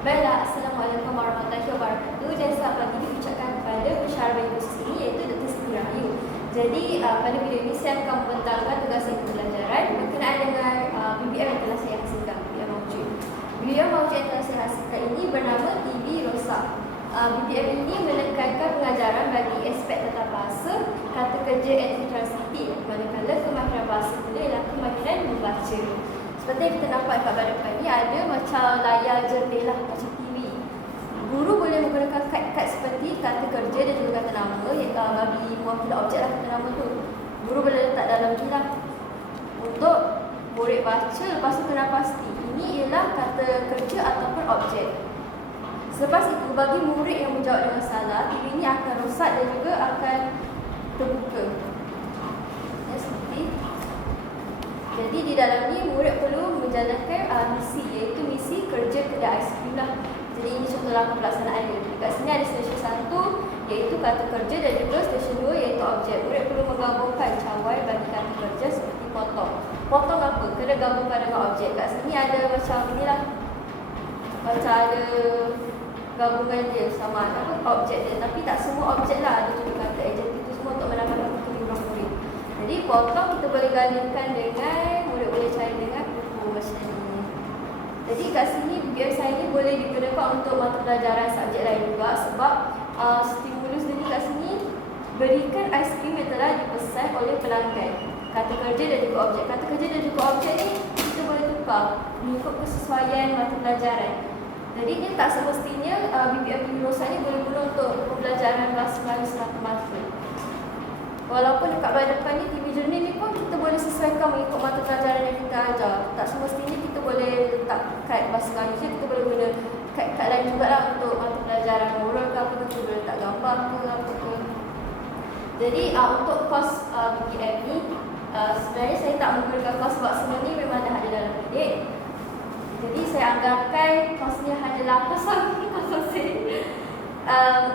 Baiklah, Assalamualaikum warahmatullahi wabarakatuh. Dan selamat pagi diucapkan kepada pensyarah bagi kursus ini, iaitu Dr. Siti Rahayu. Jadi pada video ini saya akan membentangkan tugas pembelajaran berkenaan dengan BBM yang telah saya hasilkan, BBM Mawjud. BBM Mawjud yang telah saya hasilkan ini bernama TV Rosa. BBM ini menekankan pengajaran bagi aspek tata bahasa, kata kerja and transitif, manakala kemahiran bahasa pula ialah kemahiran membaca. Seperti yang kita nampak kat depan ni, ada macam layar jendela macam TV. Guru boleh menggunakan kad-kad seperti kata kerja dan juga kata nama bagi mewakili objek lah kata nama tu. Guru boleh letak dalam ni lah untuk murid baca. Lepas tu kena pasti ini ialah kata kerja ataupun objek. Selepas itu, bagi murid yang menjawab dengan salah, TV ini akan rosak dan juga akan terbuka. Ya, seperti. Jadi di dalam ni murid perlu menjalankan misi, iaitu misi kerja kedai aiskrim lah. Jadi ini contoh langkah pelaksanaannya. Dekat sini ada stesen 1 iaitu kata kerja dan juga stesen 2 iaitu objek. Murid perlu menggabungkan cawan bagi kata kerja seperti potong. Potong apa? Kena gabungkan dengan objek. Kat sini ada macam inilah. Macam ada gabungan dia sama apa objek dia, tapi tak semua objek lah, ada juga kata adjektif tu semua untuk menambahkan kekeliruan murid. Jadi potong kita boleh gandingkan dengan, murid boleh cari dengan buku macam ni. Jadi kat sini BBM saya ni boleh digunakan untuk mata pelajaran subjek lain juga, sebab stimulus ni kat sini berikan aiskrim yang telah dipesan oleh pelanggan. Kata kerja dan juga objek. Kata kerja dan juga objek ni kita boleh tukar mengikut kesesuaian mata pelajaran. Jadi dia tak semestinya BBM Rosa ni boleh guna untuk pembelajaran bahasa Melayu semata-mata. Walaupun dekat belah depan ni TV Journey ni pun kita boleh sesuaikan mengikut mata pelajaran yang kita ajar. Tak semestinya kita boleh letak kad bahasa Melayu je, kita boleh guna kad-kad lain jugalah untuk mata pelajaran moral ke apa, kita boleh letak gambar ke apa ke. Jadi untuk kos BBM ni sebenarnya saya tak menggunakan kos sebab semua ni memang dah ada dalam bilik. Jadi saya anggarkan kosnya hanya 8 sen.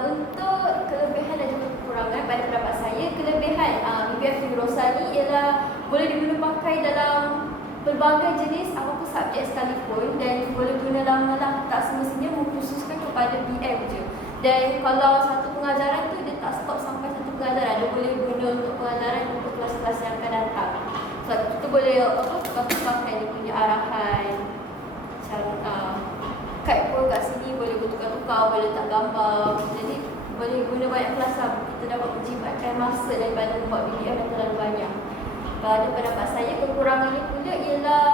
Untuk kelebihan dan juga kekurangan pada pendapat saya, kelebihan BBM Rosa ni ialah boleh diguna pakai dalam pelbagai jenis apapun subjek sekalipun dan boleh guna lama lah, tak semestinya mengkhususkan kepada BM je. Dan kalau satu pengajaran tu dia tak stop sampai satu pengajaran, dia boleh guna untuk pengajaran untuk kelas-kelas yang akan datang. So kita boleh pakai dia punya arahan. Kad pun kat sini boleh bertukar-tukar, boleh letak gambar. Jadi boleh guna banyak kelas lah. Kita dapat menjimatkan masa daripada membuat BBM yang terlalu banyak. Pada pendapat saya, kekurangannya pula ialah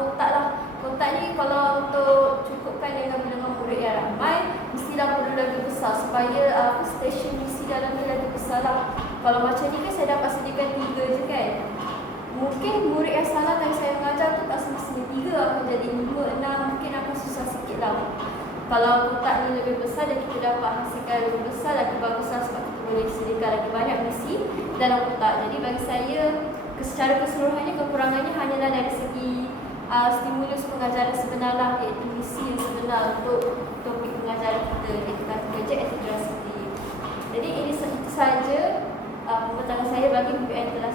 kontak lah. Kontak ni kalau untuk cukupkan dengan bilangan murid yang ramai, mestilah perlu lagi besar supaya stesen misi dalam ni lagi besar lah. Kalau macam ni kan saya dapat sediakan 3 je kan. Mungkin murid yang salah yang saya mengajar tu tak semestinya 3, akan jadi 5, 6, mungkin akan susah sikit lah. Kalau kotak ni lebih besar dan kita dapat hasilkan lebih besar, lagi bagus lah, sebab kita boleh sediakan lagi banyak misi dalam kotak. Jadi bagi saya, secara keseluruhannya kekurangannya hanyalah dari segi stimulus pengajaran sebenar lah, iaitu misi yang sebenar untuk topik pengajaran kita, iaitu kata kerja and transitif. Jadi ini sahaja pembentangan saya bagi BBM telah